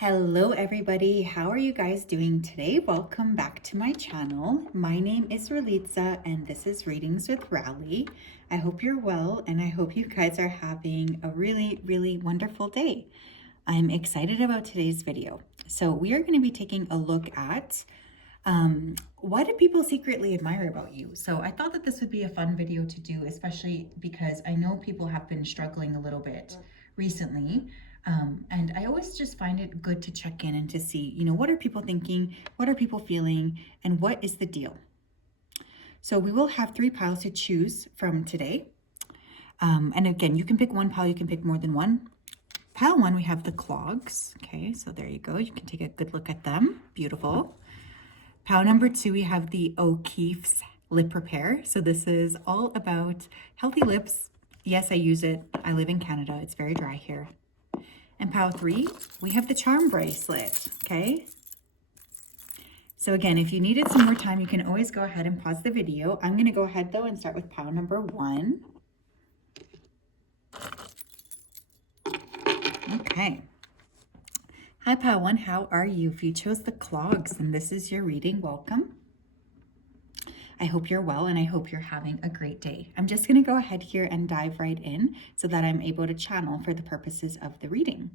Hello everybody, how are you guys doing today? Welcome back to my channel. My name is Ralitza and this is Readings with Rali. I hope you're well and I hope you guys are having a really wonderful day. I'm excited about today's video. So we are going to be taking a look at what do people secretly admire about you? So I thought that this would be a fun video to do, especially because I know people have been struggling a little bit recently. And I always just find it good to check in and to see, what are people thinking? What are people feeling? And what is the deal? So we will have 3 piles to choose from today. And again, you can pick one pile, you can pick more than one. Pile 1, we have the clogs. Okay, so there you go. You can take a good look at them. Beautiful. Pile number 2, we have the O'Keeffe's Lip Repair. So this is all about healthy lips. Yes, I use it. I live in Canada. It's very dry here. And pile 3, we have the charm bracelet, okay? So again, if you needed some more time, you can always go ahead and pause the video. I'm gonna go ahead though and start with pile number 1. Okay. Hi pile 1, how are you? If you chose the clogs and this is your reading, welcome. I hope you're well and I hope you're having a great day. I'm just going to go ahead here and dive right in so that I'm able to channel for the purposes of the reading.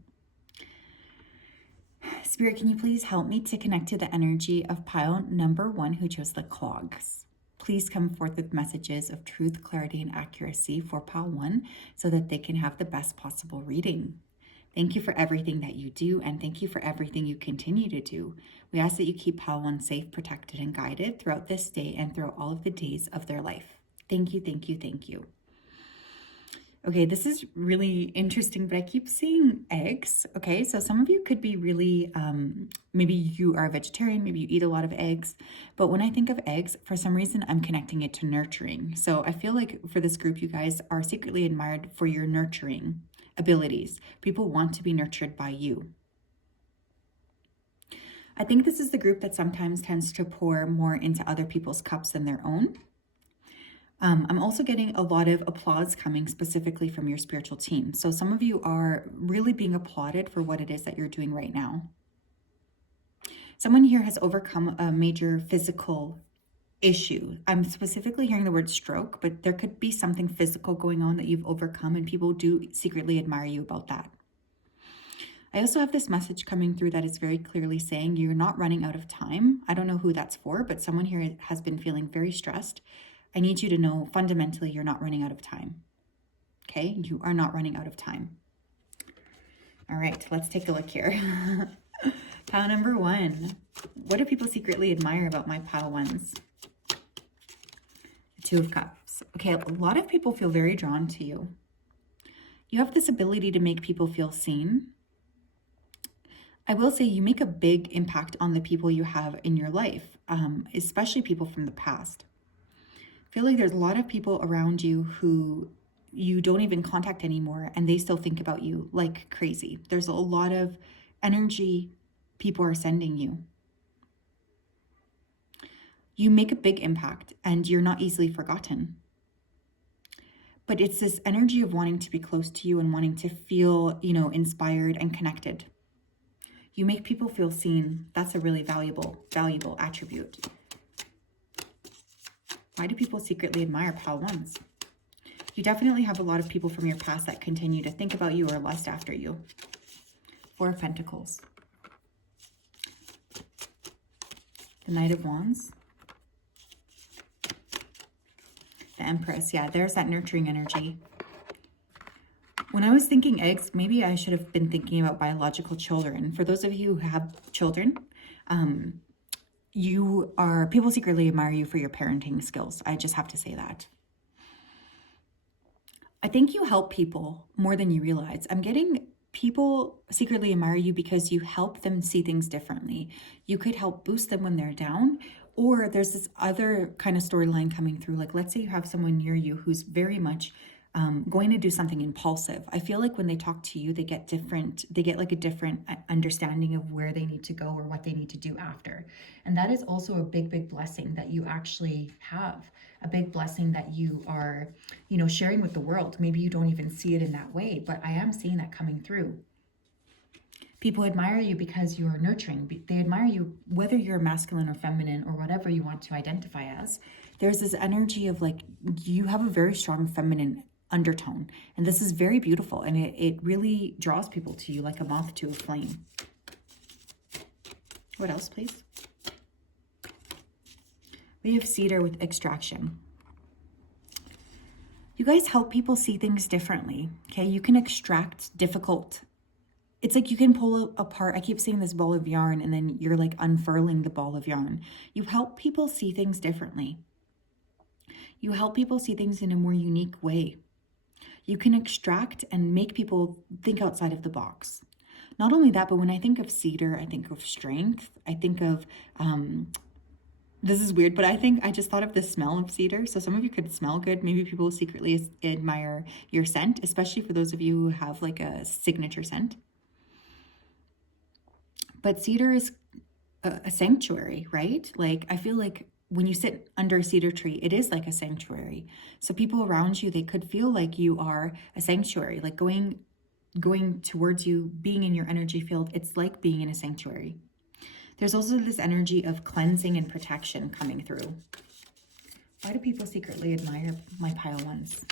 Spirit, can you please help me to connect to the energy of pile number 1 who chose the clogs? Please come forth with messages of truth, clarity, and accuracy for pile 1 so that they can have the best possible reading. Thank you for everything that you do, and thank you for everything you continue to do. We ask that you keep pile 1 safe, protected, and guided throughout this day and throughout all of the days of their life. Thank you, thank you, thank you. Okay, this is really interesting, but I keep seeing eggs. Okay, so some of you could be really, maybe you are a vegetarian, maybe you eat a lot of eggs. But when I think of eggs, for some reason, I'm connecting it to nurturing. So I feel like for this group, you guys are secretly admired for your nurturing abilities. People want to be nurtured by you. I think this is the group that sometimes tends to pour more into other people's cups than their own. I'm also getting a lot of applause coming specifically from your spiritual team. So some of you are really being applauded for what it is that you're doing right now. Someone here has overcome a major physical issue. I'm specifically hearing the word stroke, but there could be something physical going on that you've overcome, and people do secretly admire you about that. I also have this message coming through that is very clearly saying you're not running out of time. I don't know who that's for, but someone here has been feeling very stressed. I need you to know fundamentally you're not running out of time. Okay, you are not running out of time. All right, let's take a look here. Pile number 1. What do people secretly admire about my pile 1s? 2 of Cups. Okay, a lot of people feel very drawn to you. You have this ability to make people feel seen. I will say you make a big impact on the people you have in your life, especially people from the past. I feel like there's a lot of people around you who you don't even contact anymore and they still think about you like crazy. There's a lot of energy people are sending you. You make a big impact and you're not easily forgotten. But it's this energy of wanting to be close to you and wanting to feel, inspired and connected. You make people feel seen. That's a really valuable attribute. Why do people secretly admire pile 1s? You definitely have a lot of people from your past that continue to think about you or lust after you. 4 of Pentacles. The Knight of Wands. The Empress. Yeah, there's that nurturing energy. When I was thinking eggs, maybe I should have been thinking about biological children. For those of you who have children, people secretly admire you for your parenting skills. I just have to say that. I think you help people more than you realize. I'm getting people secretly admire you because you help them see things differently. You could help boost them when they're down, or there's this other kind of storyline coming through. Like, let's say you have someone near you who's very much going to do something impulsive. I feel like when they talk to you, they get like a different understanding of where they need to go or what they need to do after. And that is also a big blessing that you actually have, a big blessing that you are, sharing with the world. Maybe you don't even see it in that way, but I am seeing that coming through. People admire you because you are nurturing. They admire you whether you're masculine or feminine or whatever you want to identify as. There's this energy of like, you have a very strong feminine undertone. And this is very beautiful. And it really draws people to you like a moth to a flame. What else, please? We have cedar with extraction. You guys help people see things differently, okay? You can extract difficult. It's like you can pull apart. I keep saying this ball of yarn, and then you're like unfurling the ball of yarn. You help people see things differently. You help people see things in a more unique way. You can extract and make people think outside of the box. Not only that, but when I think of cedar, I think of strength. I think of, this is weird, but I just thought of the smell of cedar. So some of you could smell good. Maybe people secretly admire your scent, especially for those of you who have like a signature scent. But cedar is a sanctuary, right? Like, I feel like when you sit under a cedar tree, it is like a sanctuary. So people around you, they could feel like you are a sanctuary, like going towards you, being in your energy field. It's like being in a sanctuary. There's also this energy of cleansing and protection coming through. Why do people secretly admire my pile ones?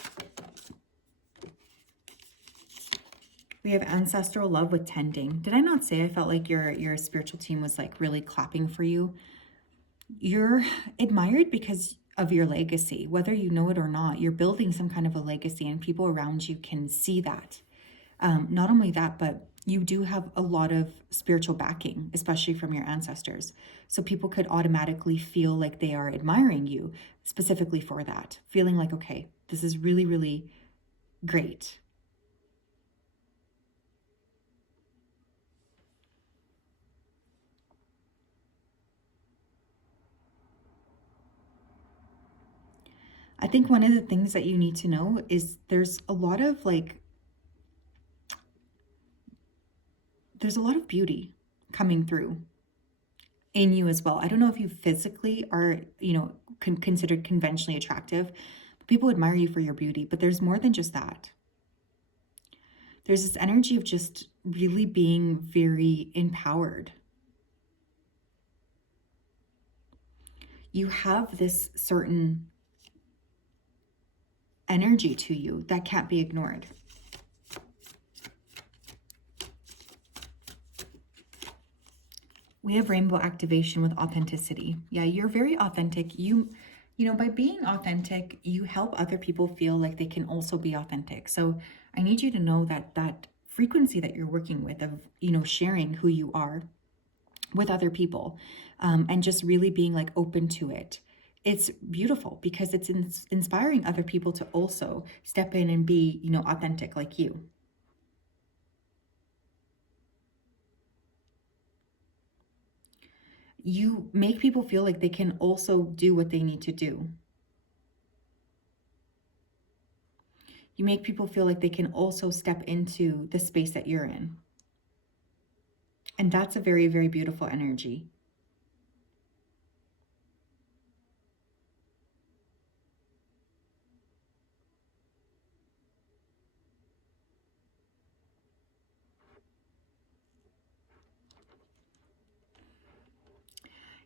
We have ancestral love with tending. Did I not say I felt like your spiritual team was like really clapping for you? You're admired because of your legacy, whether you know it or not. You're building some kind of a legacy, and people around you can see that. Not only that, but you do have a lot of spiritual backing, especially from your ancestors. So people could automatically feel like they are admiring you specifically for that, feeling like, okay, this is really, really great. I think one of the things that you need to know is there's a lot of beauty coming through in you as well. I don't know if you physically are, considered conventionally attractive, but people admire you for your beauty, but there's more than just that. There's this energy of just really being very empowered. You have this certain energy to you that can't be ignored. We have rainbow activation with authenticity. Yeah, you're very authentic. You know, by being authentic, you help other people feel like they can also be authentic. So I need you to know that frequency that you're working with of, sharing who you are with other people, and just really being like open to it. It's beautiful because it's inspiring other people to also step in and be, authentic like you. You make people feel like they can also do what they need to do. You make people feel like they can also step into the space that you're in. And that's a very, very beautiful energy.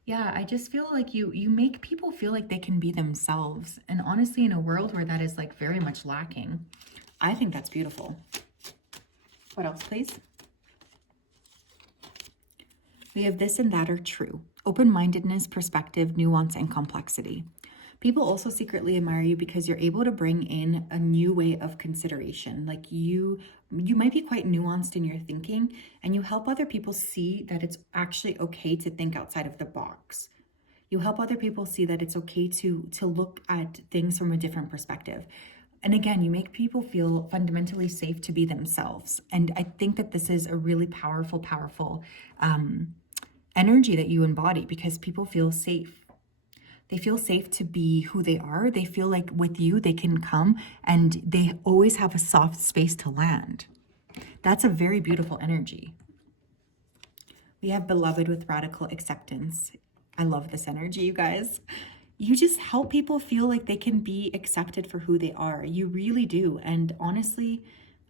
Yeah, I just feel like you make people feel like they can be themselves. And honestly, in a world where that is like very much lacking, I think that's beautiful. What else, please? We have this and that are true. Open-mindedness, perspective, nuance, and complexity. People also secretly admire you because you're able to bring in a new way of consideration. Like you might be quite nuanced in your thinking, and you help other people see that it's actually okay to think outside of the box. You help other people see that it's okay to look at things from a different perspective. And again, you make people feel fundamentally safe to be themselves. And I think that this is a really powerful, energy that you embody, because people feel safe. They feel safe to be who they are. They feel like with you, they can come and they always have a soft space to land. That's a very beautiful energy. We have beloved with radical acceptance. I love this energy, you guys. You just help people feel like they can be accepted for who they are. You really do. And honestly,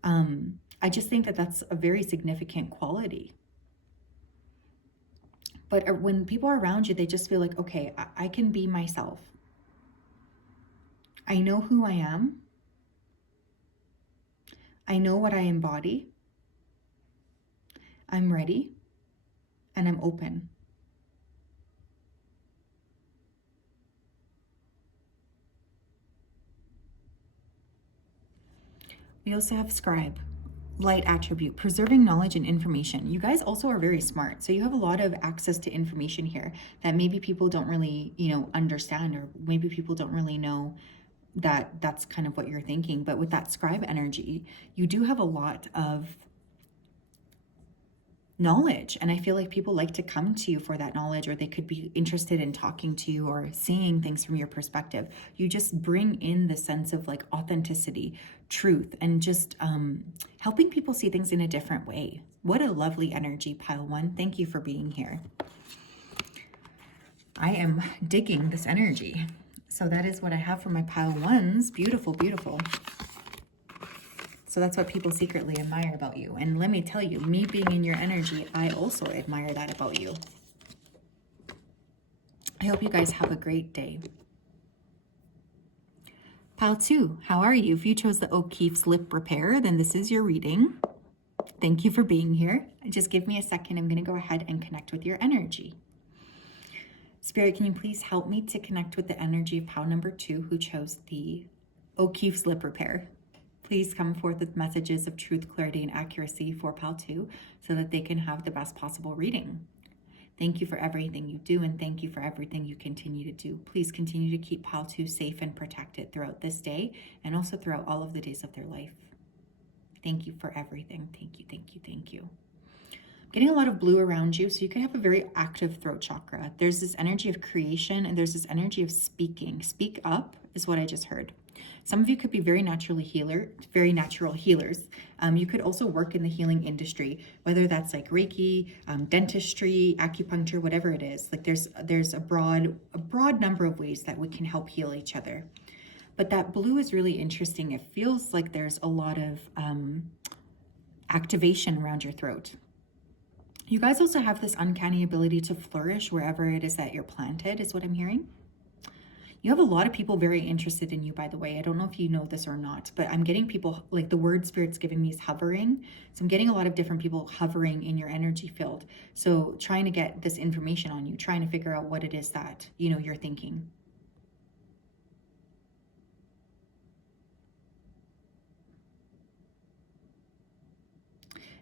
I just think that that's a very significant quality. But when people are around you, they just feel like, okay, I can be myself. I know who I am. I know what I embody. I'm ready and I'm open. We also have scribe, light attribute, preserving knowledge and information. You guys also are very smart. So you have a lot of access to information here that maybe people don't really, understand, or maybe people don't really know that that's kind of what you're thinking. But with that scribe energy, you do have a lot of knowledge, and I feel like people like to come to you for that knowledge, or they could be interested in talking to you or seeing things from your perspective. You just bring in the sense of like authenticity, truth, and just helping people see things in a different way. What a lovely energy, pile one. Thank you for being here. I am digging this energy. So that is what I have for my pile ones. Beautiful, beautiful. So that's what people secretly admire about you. And let me tell you, me being in your energy, I also admire that about you. I hope you guys have a great day. Pile 2, how are you? If you chose the O'Keefe's Lip Repair, then this is your reading. Thank you for being here. Just give me a second. I'm going to go ahead and connect with your energy. Spirit, can you please help me to connect with the energy of pile number 2 who chose the O'Keefe's Lip Repair? Please come forth with messages of truth, clarity, and accuracy for pile 2 so that they can have the best possible reading. Thank you for everything you do, and thank you for everything you continue to do. Please continue to keep pile 2 safe and protected throughout this day and also throughout all of the days of their life. Thank you for everything. Thank you, thank you, thank you. I'm getting a lot of blue around you, so you could have a very active throat chakra. There's this energy of creation, and there's this energy of speaking. Speak up is what I just heard. Some of you could be very natural healers. You could also work in the healing industry, whether that's like Reiki, dentistry, acupuncture, whatever it is. Like there's a broad number of ways that we can help heal each other. But that blue is really interesting. It feels like there's a lot of activation around your throat. You guys also have this uncanny ability to flourish wherever it is that you're planted, is what I'm hearing. You have a lot of people very interested in you, by the way. I don't know if you know this or not, but I'm getting people, like the word Spirit's giving me is hovering. So I'm getting a lot of different people hovering in your energy field. So trying to get this information on you, trying to figure out what it is that, you're thinking.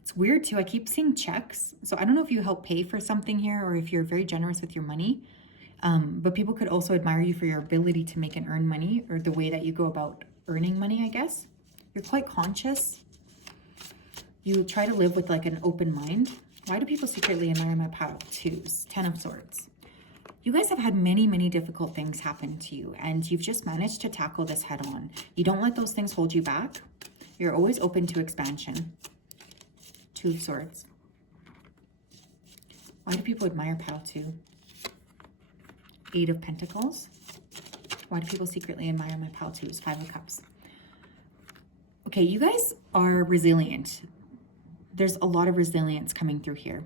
It's weird too. I keep seeing checks. So I don't know if you help pay for something here or if you're very generous with your money. But people could also admire you for your ability to make and earn money, or the way that you go about earning money, I guess. You're quite conscious. You try to live with like an open mind. Why do people secretly admire my pile 2s? 10 of Swords. You guys have had many, many difficult things happen to you, and you've just managed to tackle this head on. You don't let those things hold you back. You're always open to expansion. 2 of Swords. Why do people admire pile 2? 8 of Pentacles. Why do people secretly admire my pile 2s? 5 of Cups. Okay, you guys are resilient. There's a lot of resilience coming through here.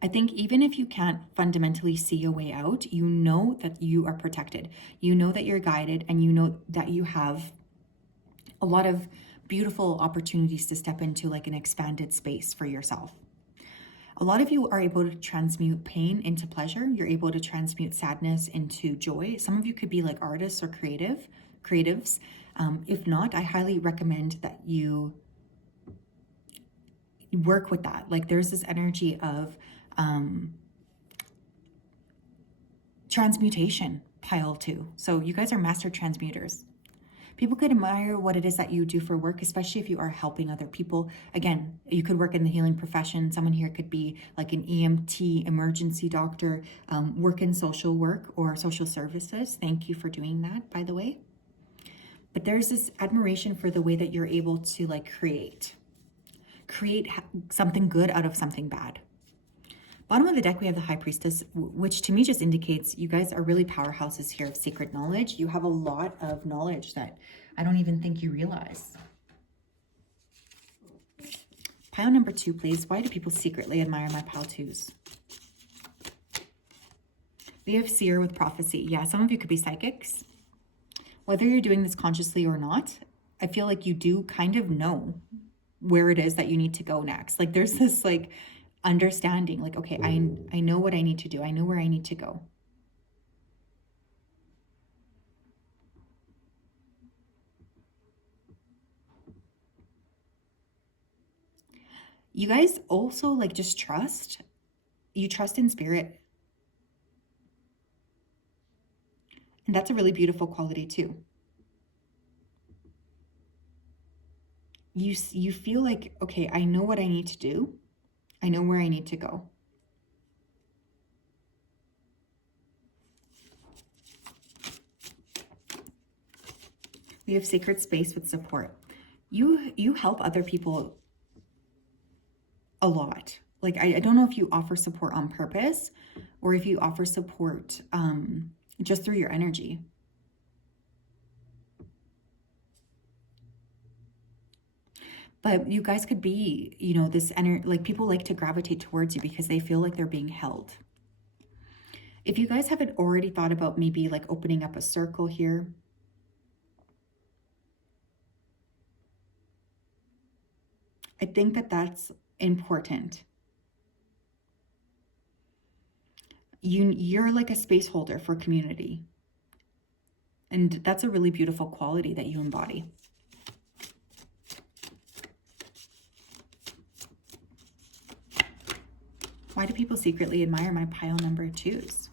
I think even if you can't fundamentally see a way out, you know that you are protected. You know that you're guided, and you know that you have a lot of beautiful opportunities to step into like an expanded space for yourself. A lot of you are able to transmute pain into pleasure. You're able to transmute sadness into joy. Some of you could be like artists or creatives. If not, I highly recommend that you work with that. Like there's this energy of transmutation, pile 2. So you guys are master transmuters. People could admire what it is that you do for work, especially if you are helping other people. Again, you could work in the healing profession. Someone here could be like an EMT, emergency doctor, work in social work or social services. Thank you for doing that, by the way. But there's this admiration for the way that you're able to like create something good out of something bad. Bottom of the deck, we have the High Priestess, which to me just indicates you guys are really powerhouses here of sacred knowledge. You have a lot of knowledge that I don't even think you realize. Pile number 2, please. Why do people secretly admire my pile 2s? We have seer with prophecy. Yeah, some of you could be psychics. Whether you're doing this consciously or not, I feel like you do kind of know where it is that you need to go next. Like there's this like understanding, like, okay, I know what I need to do. I know where I need to go. You guys also like just trust. You trust in spirit. And that's a really beautiful quality too. You feel like, okay, I know what I need to do. I know where I need to go. We have sacred space with support. You help other people a lot. Like I don't know if you offer support on purpose or if you offer support just through your energy. But you guys could be, you know, this energy, like people like to gravitate towards you because they feel like they're being held. If you guys haven't already thought about maybe like opening up a circle here, I think that that's important. You're like a space holder for community. And that's a really beautiful quality that you embody. Why do people secretly admire my pile number 2s?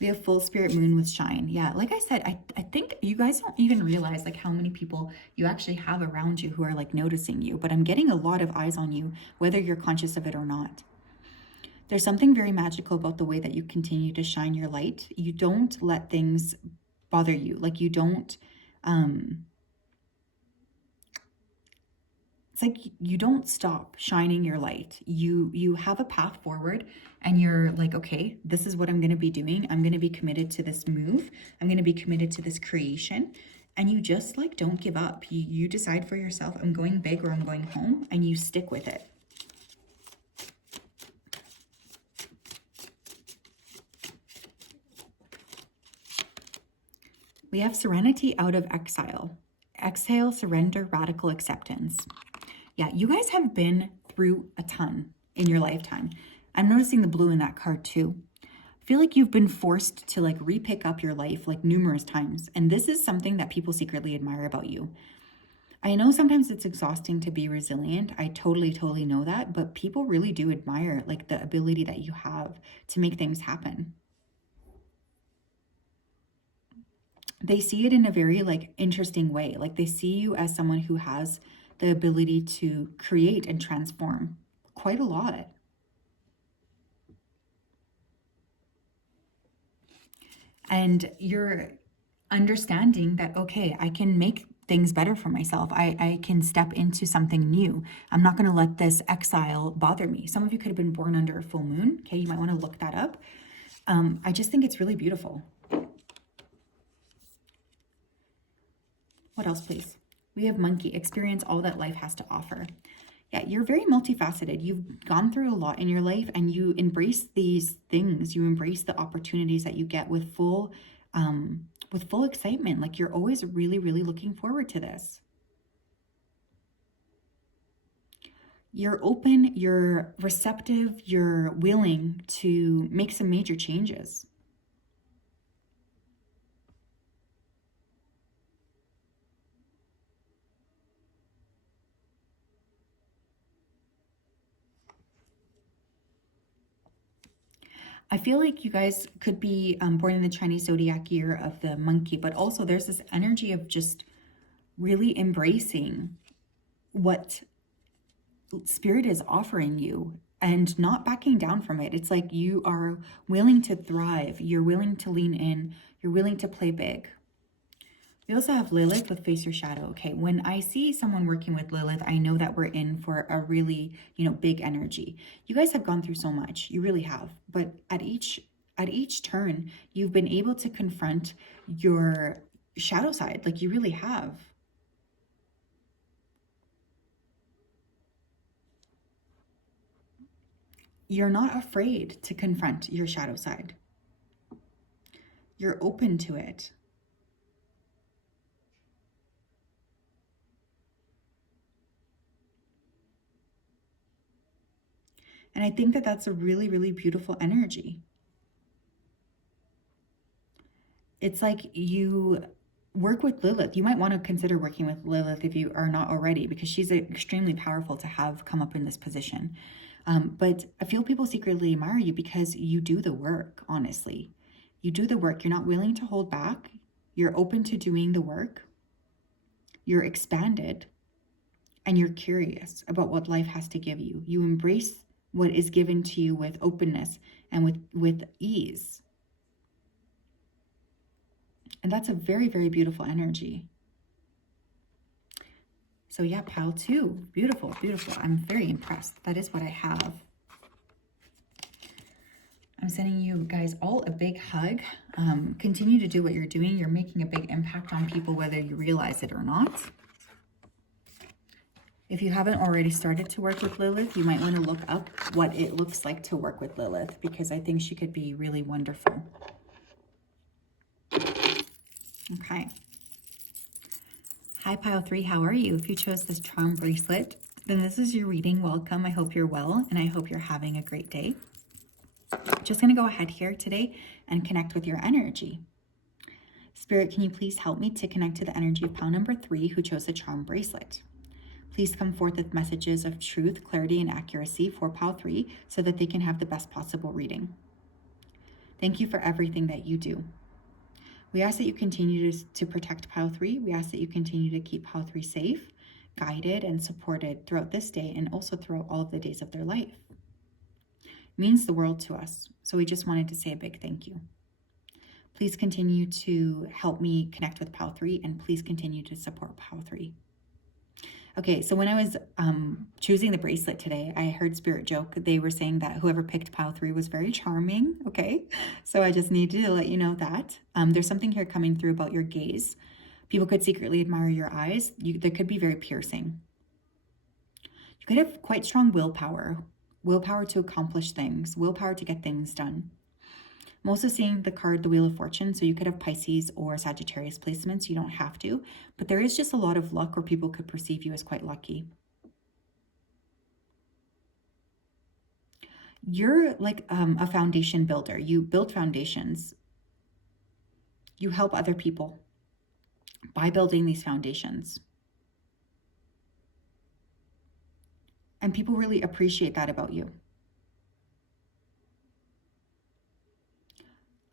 We have full spirit moon with shine. Yeah, like I said, I think you guys don't even realize like how many people you actually have around you who are like noticing you, but I'm getting a lot of eyes on you, whether you're conscious of it or not. There's something very magical about the way that you continue to shine your light. You don't let things bother you. Like you don't, it's like you don't stop shining your light. You have a path forward and you're like, okay, this is what I'm going to be doing. I'm going to be committed to this move. I'm going to be committed to this creation. And you just like don't give up. You decide for yourself, I'm going big or I'm going home, and you stick with it. We have serenity out of exile. Exhale, surrender, radical acceptance. Yeah, you guys have been through a ton in your lifetime. I'm noticing the blue in that card too. I feel like you've been forced to like repick up your life like numerous times. And this is something that people secretly admire about you. I know sometimes it's exhausting to be resilient. I totally know that. But people really do admire like the ability that you have to make things happen. They see it in a very like interesting way. Like they see you as someone who has the ability to create and transform quite a lot. And you're understanding that, okay, I can make things better for myself. I can step into something new. I'm not going to let this exile bother me. Some of you could have been born under a full moon. Okay, you might want to look that up. I just think it's really beautiful. What else, please? We have monkey, experience all that life has to offer. Yeah, you're very multifaceted. You've gone through a lot in your life and you embrace these things. You embrace the opportunities that you get with full excitement. Like you're always really looking forward to this. You're open, you're receptive, you're willing to make some major changes. I feel like you guys could be born in the Chinese zodiac year of the monkey, but also there's this energy of just really embracing what spirit is offering you and not backing down from it. It's like you are willing to thrive. You're willing to lean in. You're willing to play big. We also have Lilith with Face Your Shadow. Okay, when I see someone working with Lilith, I know that we're in for a really, big energy. You guys have gone through so much. You really have. But at each turn, you've been able to confront your shadow side. Like you really have. you're not afraid to confront your shadow side. You're open to it. And I think that that's a really, really beautiful energy. It's like you work with Lilith. You might want to consider working with Lilith if you are not already, because she's extremely powerful to have come up in this position. But I feel people secretly admire you because you do the work, honestly. You do the work. You're not willing to hold back. You're open to doing the work. You're expanded. And you're curious about what life has to give you. You embrace what is given to you with openness and with ease. And that's a very, very beautiful energy. So yeah, pile 2. Beautiful, beautiful. I'm very impressed. That is what I have. I'm sending you guys all a big hug. Continue to do what you're doing. You're making a big impact on people, whether you realize it or not. If you haven't already started to work with Lilith, you might want to look up what it looks like to work with Lilith, because I think she could be really wonderful. Okay. Hi, pile 3. How are you? If you chose this charm bracelet, then this is your reading. Welcome. I hope you're well, and I hope you're having a great day. Just going to go ahead here today and connect with your energy. Spirit, can you please help me to connect to the energy of pile number 3 who chose the charm bracelet? Please come forth with messages of truth, clarity, and accuracy for pile 3 so that they can have the best possible reading. Thank you for everything that you do. We ask that you continue to protect pile 3. We ask that you continue to keep pile 3 safe, guided, and supported throughout this day and also throughout all of the days of their life. It means the world to us, so we just wanted to say a big thank you. Please continue to help me connect with pile 3, and please continue to support pile 3. Okay, so when I was choosing the bracelet today, I heard Spirit joke. They were saying that whoever picked pile 3 was very charming, okay? So I just needed to let you know that. There's something here coming through about your gaze. People could secretly admire your eyes. They could be very piercing. You could have quite strong willpower to accomplish things, willpower to get things done. I'm also seeing the card, the Wheel of Fortune, so you could have Pisces or Sagittarius placements. You don't have to, but there is just a lot of luck where people could perceive you as quite lucky. You're like a foundation builder. You build foundations. You help other people by building these foundations. And people really appreciate that about you.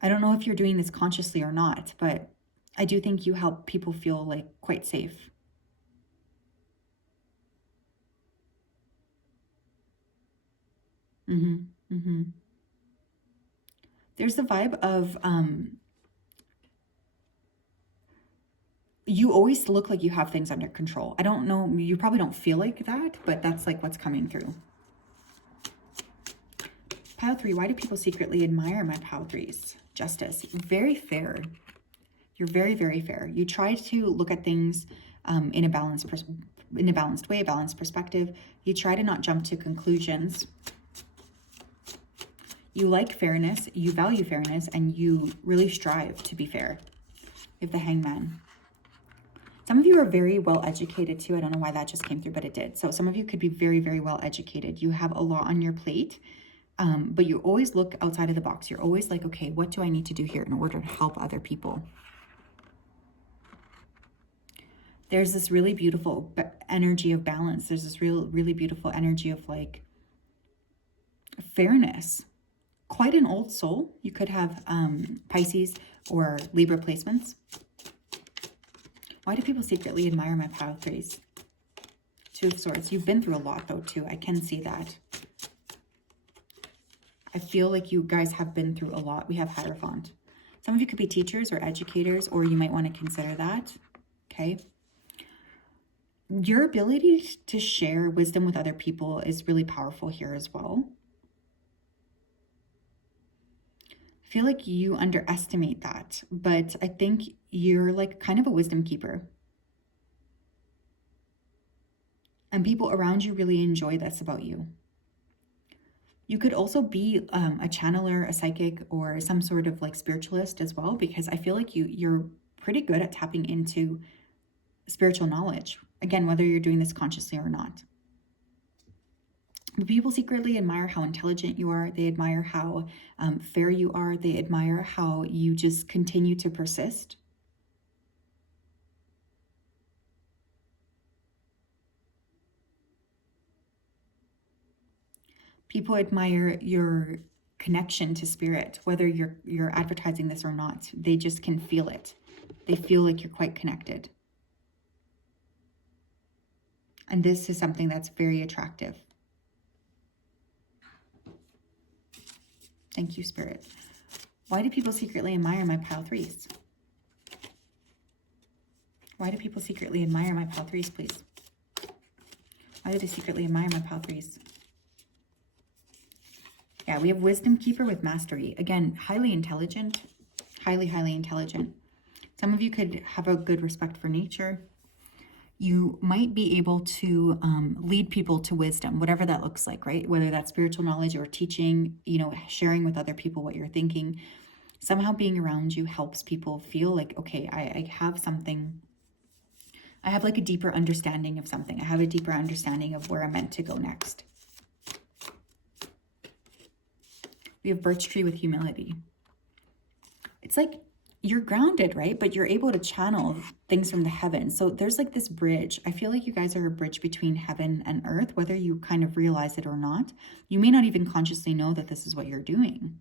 I don't know if you're doing this consciously or not, but I do think you help people feel like quite safe. There's the vibe of you always look like you have things under control. I don't know, you probably don't feel like that, but that's like what's coming through. Pile 3, why do people secretly admire my pile 3s? Justice, very fair. You're very, very fair. You try to look at things in a balanced way, a balanced perspective. You try to not jump to conclusions. You like fairness, you value fairness, and you really strive to be fair. You have the Hangman. Some of you are very well educated too. I don't know why that just came through, but it did. So some of you could be very, very well educated. You have a lot on your plate. But you always look outside of the box. You're always like, okay, what do I need to do here in order to help other people? There's this really beautiful energy of balance. There's this really beautiful energy of like fairness. Quite an old soul. You could have Pisces or Libra placements. Why do people secretly admire my pile 3s? 2 of Swords. You've been through a lot though too. I can see that. I feel like you guys have been through a lot. We have Hierophant. Some of you could be teachers or educators, or you might want to consider that, okay? Your ability to share wisdom with other people is really powerful here as well. I feel like you underestimate that, but I think you're like kind of a wisdom keeper. And people around you really enjoy this about you. You could also be a channeler, a psychic, or some sort of like spiritualist as well, because I feel like you're pretty good at tapping into spiritual knowledge. Again, whether you're doing this consciously or not. People secretly admire how intelligent you are. They admire how fair you are. They admire how you just continue to persist. People admire your connection to spirit, whether you're advertising this or not. They just can feel it. They feel like you're quite connected. And this is something that's very attractive. Thank you, Spirit. Why do people secretly admire my pile threes? Why do people secretly admire my pile threes, please? Why do they secretly admire my pile threes? Yeah, we have wisdom keeper with mastery. Again, highly intelligent, highly intelligent. Some of you could have a good respect for nature. You might be able to lead people to wisdom, whatever that looks like, right? Whether that's spiritual knowledge or teaching, you know, sharing with other people what you're thinking. Somehow being around you helps people feel like, okay, I have something. I have like a deeper understanding of something. I have a deeper understanding of where I'm meant to go next. We have birch tree with humility. It's like you're grounded, right? But you're able to channel things from the heavens. So there's like this bridge. I feel like you guys are a bridge between heaven and earth, whether you kind of realize it or not. You may not even consciously know that this is what you're doing,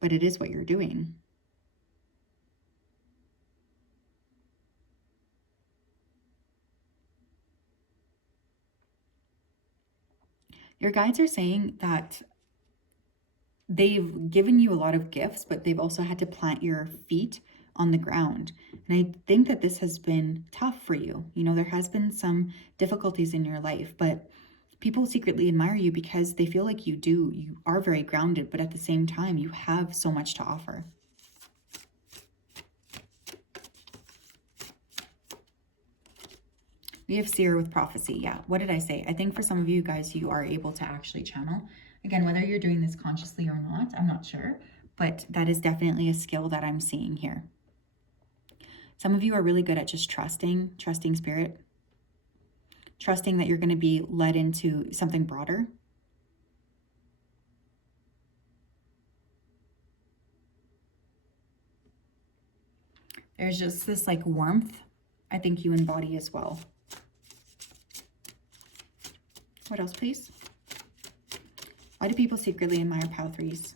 but it is what you're doing. Your guides are saying that they've given you a lot of gifts, but they've also had to plant your feet on the ground. And I think that this has been tough for you. You know, there has been some difficulties in your life, but people secretly admire you because they feel like you are very grounded, but at the same time, you have so much to offer. We have seer with prophecy. Yeah, what did I say? I think for some of you guys, you are able to actually channel. Again, whether you're doing this consciously or not, I'm not sure, but that is definitely a skill that I'm seeing here. Some of you are really good at just trusting spirit, trusting that you're going to be led into something broader. There's just this like warmth I think you embody as well. What else, please? Why do people secretly admire pile threes?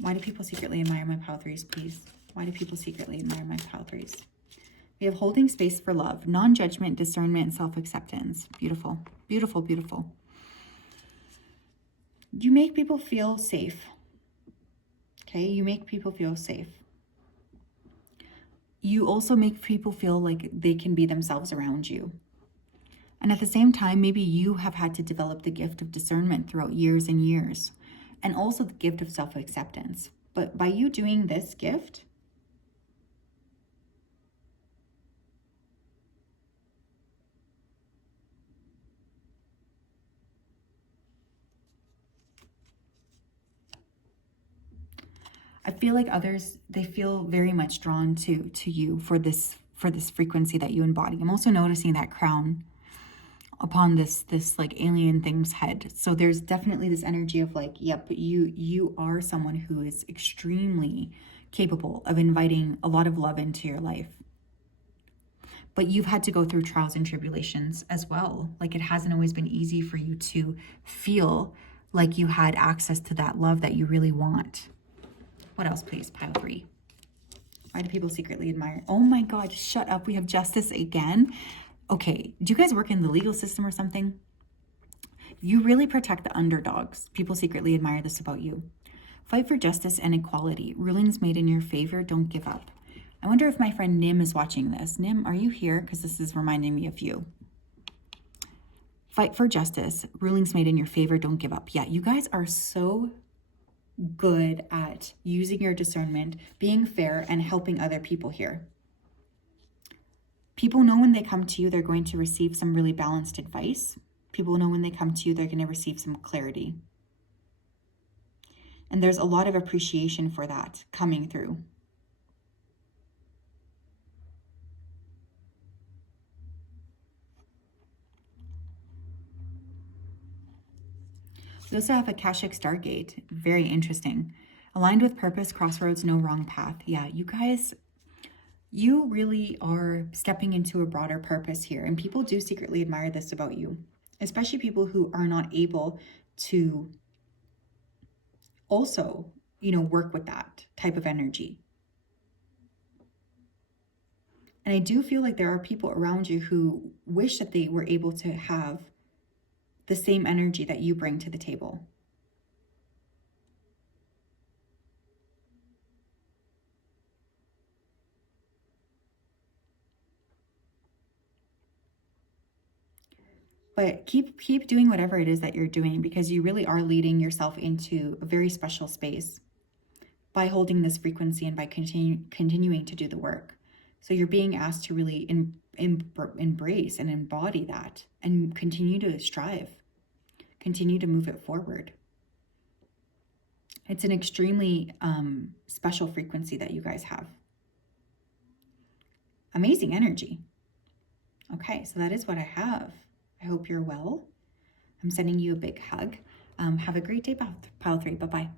Why do people secretly admire my pile threes, please? Why do people secretly admire my pile threes? We have holding space for love, non-judgment, discernment, and self-acceptance. Beautiful, beautiful, beautiful. You make people feel safe. Okay, you make people feel safe. You also make people feel like they can be themselves around you. And at the same time, maybe you have had to develop the gift of discernment throughout years and years, and also the gift of self-acceptance. But by you doing this gift, I feel like others, they feel very much drawn to you for this frequency that you embody. I'm also noticing that crown upon this like alien thing's head. So there's definitely this energy of like, yep, you are someone who is extremely capable of inviting a lot of love into your life. But you've had to go through trials and tribulations as well. Like it hasn't always been easy for you to feel like you had access to that love that you really want. What else, please? Pile three. Why do people secretly admire? Oh my God, shut up. We have justice again. Okay, do you guys work in the legal system or something? You really protect the underdogs. People secretly admire this about you. Fight for justice and equality. Rulings made in your favor. Don't give up. I wonder if my friend Nim is watching this. Nim, are you here? Because this is reminding me of you. Fight for justice. Rulings made in your favor. Don't give up. Yeah, you guys are so good at using your discernment, being fair, and helping other people here. People know when they come to you, they're going to receive some really balanced advice. People know when they come to you, they're going to receive some clarity. And there's a lot of appreciation for that coming through. We also have Akashic Stargate. Very interesting. Aligned with purpose, crossroads, no wrong path. Yeah, you guys, you really are stepping into a broader purpose here. And people do secretly admire this about you, especially people who are not able to also, work with that type of energy. And I do feel like there are people around you who wish that they were able to have the same energy that you bring to the table. But keep doing whatever it is that you're doing, because you really are leading yourself into a very special space by holding this frequency and by continuing to do the work. So you're being asked to really embrace and embody that and continue to strive, continue to move it forward. It's an extremely special frequency that you guys have. Amazing energy. Okay, so that is what I have. I hope you're well. I'm sending you a big hug. Have a great day, Pile 3. Bye-bye.